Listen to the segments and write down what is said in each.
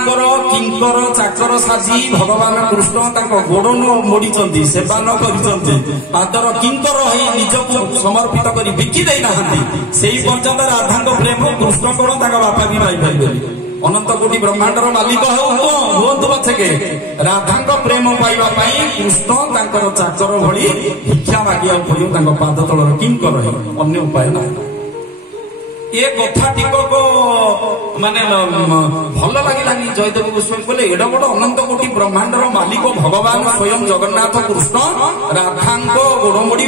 किंकर चाकर साजी भगवान कृष्ण गोड़ मोड़ी सेवा न कर पादर किंकर निज को समर्पित कर बिकी देना से पर्यंत राधा प्रेम कृष्ण कौन बापा भी पाइपर अनंत कोटि ब्रह्मांडर मालिक हूँ पछके राधा प्रेम पाइबा कृष्ण चाकर भली भिक्षा मागिया पड़ो पाद तलर किंकर अन्य उपाय ना ये कथा टिकक माने भल लगिलानी जयदेव गोस्वामी बोले एड बड़ अनंत कोटि ब्रह्मांडर मालिक भगवान स्वयं जगन्नाथ कृष्ण राधा गोड़ मोड़े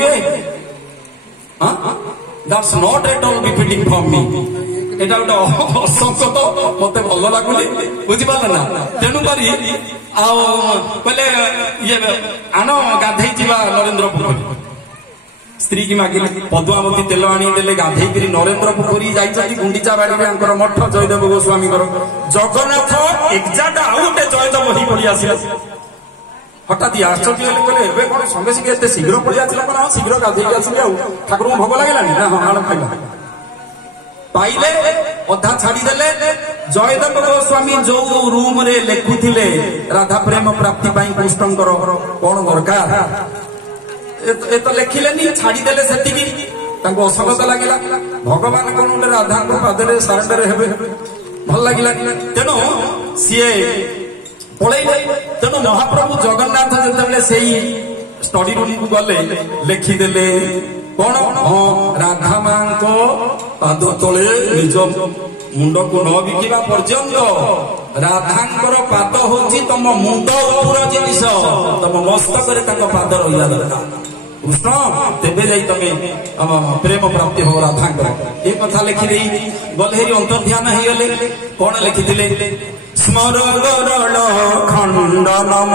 that's not at all befitting for me एटा गोटे असंगत मत भल लगुनि बुझिपार ना तेणुक कहले ये आण गाधे नरेंद्र पोखरी स्त्री की मागिले पद्मावती तेल आनीदे गाधे नरेंद्र पोखरी जाइए गुंडीचा बाड़ी में मठ जयदेव गोस्वामी जगन्नाथ एक्जाक्ट आउ गोटे जयदेव ही पड़ी आस हठात आश्चर्य कहले कौन संगे संगे एत शीघ्र पड़ी आसला कौन शीघ्र गाधे आसली ठाकुर को भोग लगे ना हाँ खाइला पाइले अधा छाड़ीदे जयदेव गोस्वामी जो रूम रे लेखुथिले राधा प्रेम प्राप्ति कृष्ण कौन दरकार ए तो लिखिले छाड़ीदे से असंगत लगे भगवान कौन गोटे राधा पादे सारेंडर हे भल लगे तेणु सी पलैले तेणु महाप्रभु जगन्नाथ जो से स्टडी रूम को गले लिखिदे कौन राधा मां को पाद तले निज मुंड को न बिकिबा पर्यंत राधांकर पाद होची तम मुंड उपर जिनिस तम मस्तक पाद रहा दरकार कृष्ण तेबे जाई तमे प्रेम प्राप्ति हो राधांकर ये कथा लिखि गले अंतर्ध्यान हो गले कौन लिखिथिले स्मर गरल खंडनम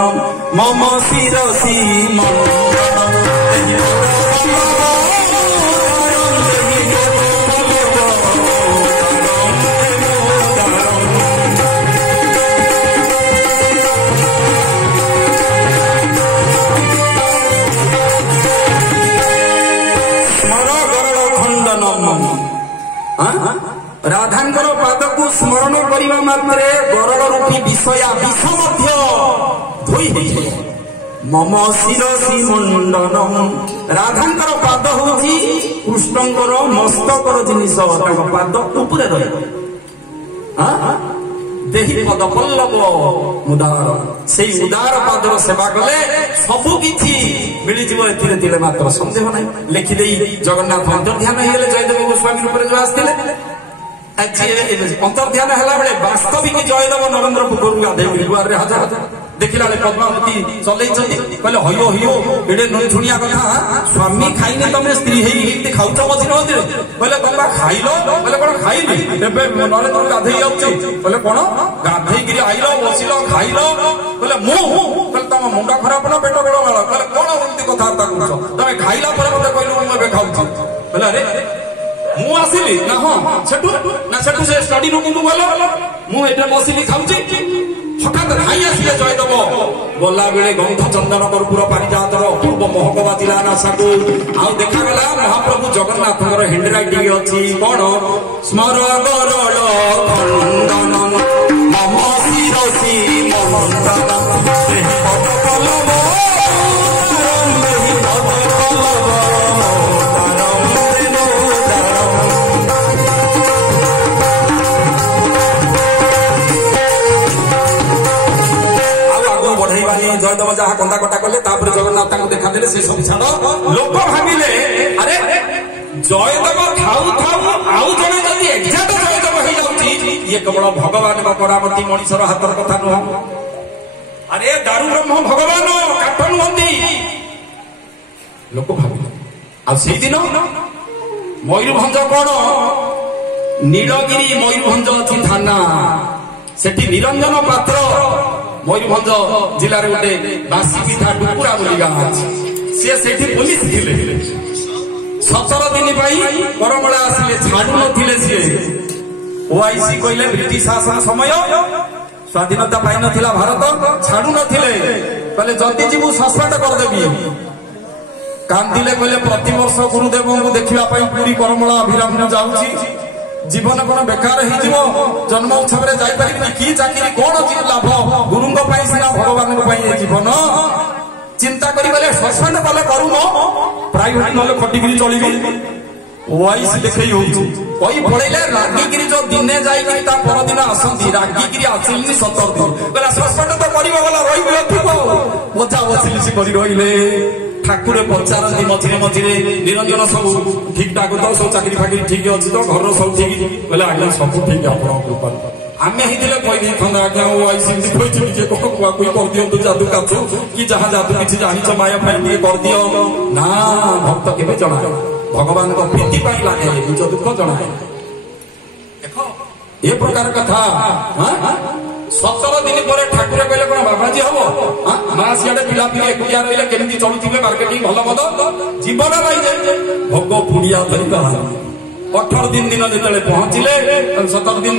मम शिरसी मंडनम राधांकर पाद को स्मरण करने मात्रे गरल रूपी विषया विष धोई मम शिरसी मंडनम राधांकर पाद हूँ कृष्णकर मस्तकर जिनिस पाद उपरे रही देही पद पल्लव उदार से उदार पादर सेवा कले सबु किछि मिल जाए मात्र संदेह ना लिखिदे जगन्नाथ अंतर्ध्यान हो जयदेव गोस्वामी रूप जो आसते अंतर्ध्यान है वास्तविक जयदेव नरेंद्र पोखर गाधे गुरुवार हजार देखला पद्मावती चल कहले हयो हयो एडे झुणिया कथा स्वामी खाइने तुम स्त्री खाऊच मझे मझे कहले बाबा खाइल कहले कौन खाइली नरेंद्र गाधे कहले कौन गाधे आइल बसिल खाइल कहले कहले तुम मुंड खराब ना पेट बेड़ माल कहले कौन एमती कथबार्ता कर तुम खाइला मत कहलु मुझे खाऊँ कहले अरे मु आसिली ना हाँ सेठू से स्टडी रूम को गल मुझे बसिली खाऊची हठात खाई आसिले जयदेव गला बेले गंध चंदन कर्पूर पारिजातर अपूर्व महक बाजिला नासाकू आउ देखागला महाप्रभु जगन्नाथ हैंड राइटिंग अच्छी कौन स्मर गरल खंडनम मम शिरसी मंडनम जयदेव जहाँ कंदा कटा कले जगन्नाथ देखा देले से सब छाड़ लोक भाविले अरे जयदेव थाऊ थाऊ आउ जने जदि एक्जाक्ट जयदेव हो जाउची ये केवल भगवान परामती मनीषर हाथर कथा नुह अरे दारू ब्रह्म भगवान काठ नुहंती लोक भाविले आ से दिन मयूरभंज कौन नीलगिरी मयूरभंज अच्छी थाना सेठी निरंजन पात्र मयूरभंज जिले में गोटे बासी पिठा डुकुरा बोली गाँ अच्छी पुलिस थिले 17 दिन करमला आसिले छाड़ू नथिले सी ओआईसी कहले ब्रिटिश शासन समय स्वाधीनता पाई नथिला भारत छाड़ू नथिले कहले जदि जीवु सस्पेंड करदेवी कांदिले कहले प्रति वर्ष गुरुदेव को देखा पुरी करमला अभिराम जाऊँगी जीवन कौन बेकार जन्म उत्सव जापारे कि चाकरी कौन लाभ गुरु सीना भगवान जीवन चिंता करें सस्पेंड कले करूँ प्राइवेट ना खटिकी चलि वाइस देखे कई पड़े रागिकी जो दिने जादिन आसती रागिकी आसिल 17 दिन कहला सस्पेंड तो कर बजा बसिली से रही ठाकुर पचारती मझे मझे निरंजन सब ठीक ठाक तो सब चाकरी फाकरी ठीक अच्छी तो घर सब ठीक बोले आज्ञा सब ठीक आप आम कही था आज्ञा कर दिखाँ जादू काचु कि जहाँ जादू किसी जानी माया फाई कर दियो ना भक्त के जना भगवान को प्रीति लगे निज दुख जना देख ये प्रकार कथा 17 दिन पर ठाकुर कहले कौन बाबाजी हम माँ सियाड़े पिला पिला एकुटिया रही केमी चलुवे मार्केटिंग भल मद जीवन रही भोग पुड़िया धरिक 18 दिन जो पहुंचले 17 दिन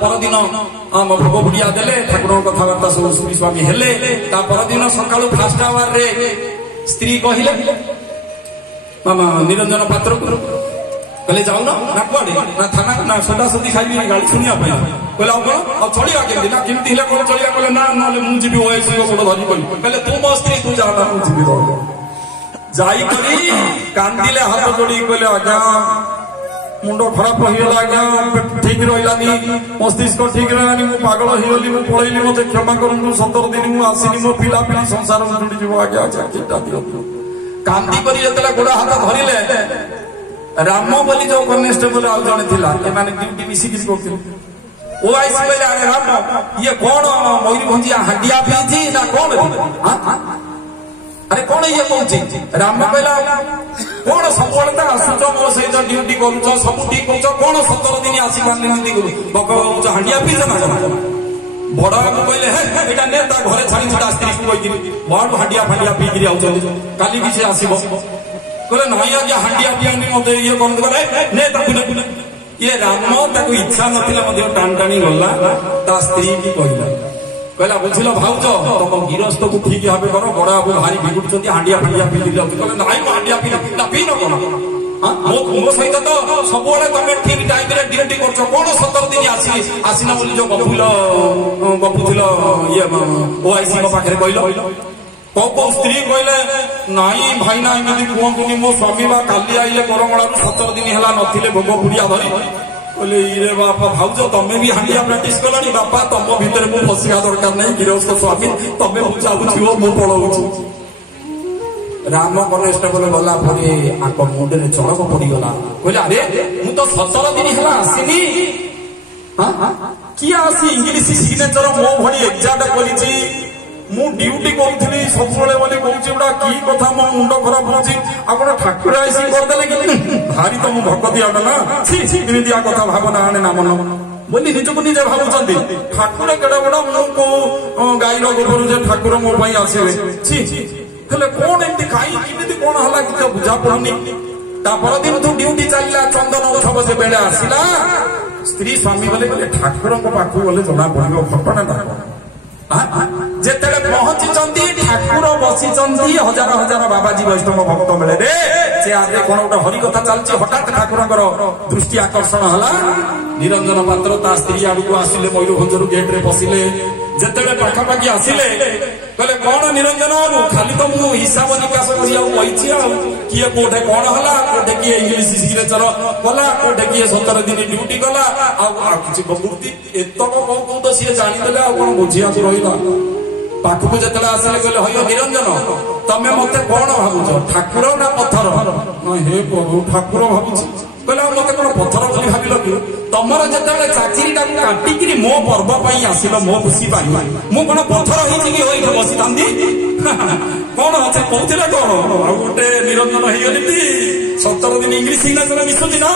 परदिन आम भोग पुड़िया देले ठाकुर कथबार्ता सब श्री स्वामी हेले परदिन सका फास्ट आवर रे स्त्री कहले मामा निरंजन पात्र कहले जाऊन ना कड़े ना थाना ना सोडा सोदी खाई गाड़ी शुणा कहले कौन चलिया केमी ना केमी कौन चलिया कहले ना ना मुझे ओएसी गोड़ धरी कहले तू मो स्त्री तू जा मुझे जाई कांदिले हाथ जोड़ी कहले आज्ञा मुंड खराब रहीगला आज्ञा ठीक रही मस्तिष्क ठीक रही मु पागल होगली मु पलैली मत क्षमा करूँ 17 दिन मुझे आसनी मो पिला पिला संसार जोड़ी आज्ञा चिंता दिखाँ कांदी कर गोड़ हाथ धरले राम बोली जो कनेस्टेबल आउ जड़े ड्यूटी मिसिकी करते ओआईसी कहले अरे राम ये कौन मयूरभंजिया हांडिया पीछी ना कौन अरे कौन ये कौन राम कहला कौन सब आसुच मो सहित ड्यूटी कर सब ठीक कर कौन 17 दिन आसी पारे बक हांडिया पीछ ना बड़ बाबू कहले है ने घर छाड़ी छुटा स्त्री को कही बड़ हांडिया फांडिया पीकरी आउଛନ୍ତି काली भी से आसीबो कहले नहीं आज्ञा हांडिया पियानी मत ये कौन कहले ये राम ताको इच्छा नथिला टाण टाणी गला ता स्त्री की कहला बुझिल भाउज तुम गिरस्थ को ठीक भाव कर बड़ बाबू भारी बिगुड़ हांडिया फांडिया पीकरी कहले नाई हांडिया पी न मो सहित तो सब तुम ठीक टाइम ड्यूटी कर कौन 17 दिन आसीना बोली जो गपुल ये ओआईसी पाखे कहल कौ स्त्री कहले नाई भाई ना एमती कहतुनि मो स्वामी बा काली आइले करमला 17 दिन है नथिले भोग पुड़िया धरी कहले इरे बापा भाउज तमें भी हांडिया प्राक्टिस कलानी बापा तुम भितर मु फसिया दरकार नहीं गृहस्थ स्वामी तमें बुझा बुझी मु पलाऊ राम कनेस्टेबल गला मुंडे चड़क पड़गला कहले अरे मु तो 17 दिन है आसनी किए आसी इंग्लीश सिग्नेचर मो भली एग्जाक्ट करी मु ड्यूटी करी सब कहूँ गोटा कि कथा मो मुंड खराब हो ठाकुर आईसी करदे कि भारी तो मु भक्ति आटा ना एमतिया कथा भावना आने ना मन बोली निजक निजे भावुंट ठाकुर केड़ा बड़ा मु गाईर गोबर ठाकुर मो आसवे कौन एमती कहीं कौन है कि बुझा पड़नी दिन तू ड्यूटी चलला चंदन उत्सव से बेले आसला स्त्री स्वामी बोले ठाकुर पाख गले जना पड़ो घटना जिते पहुंची ठाकुर बसी हजार हजार बाबाजी वैष्णव भक्त मिले रे से कौन गोटे हरि कथा चलती हठात ठाकुर दृष्टि आकर्षण है निरंजन पात्र ता स्त्री आड़ आसिले मयूरभंजर गेट्रे पशिले जिते पाखापाखि आसिले कहले कौन निरंजन बाबू खाली तो मुझे हिसाब निकाश करी किए कोठे कौन है कोठे किए इंग्लीश सिग्नेचर कला कोठे किए 17 दिन ड्यूटी कला कि मूर्ति एतक कौ तो सी जानीदे कौन बुझिया रहा पाखक जो आसिले कहले हयो निरंजन तमें मत कौन भावुच ठाकुर ना पत्थर हे प्रभु ठाकुर भावुच कहले मत कौन पत्थर बोली भाविल कि तमर जो चाकरी काटिकी मो पर्व आसिल मो खुशी पाई मु कौन पत्थर हो बसी था कौन अच्छे कहते कौन आ गोटे निरंजन होगली 17 दिन इंग्लीश सिग्नेचर मिशुची ना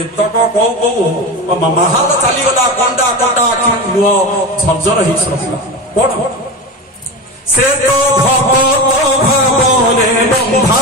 एतक कौ कौ महाल चलीगला कंडा कंडा लुह झरझर हो से तो भगत भावले बंधा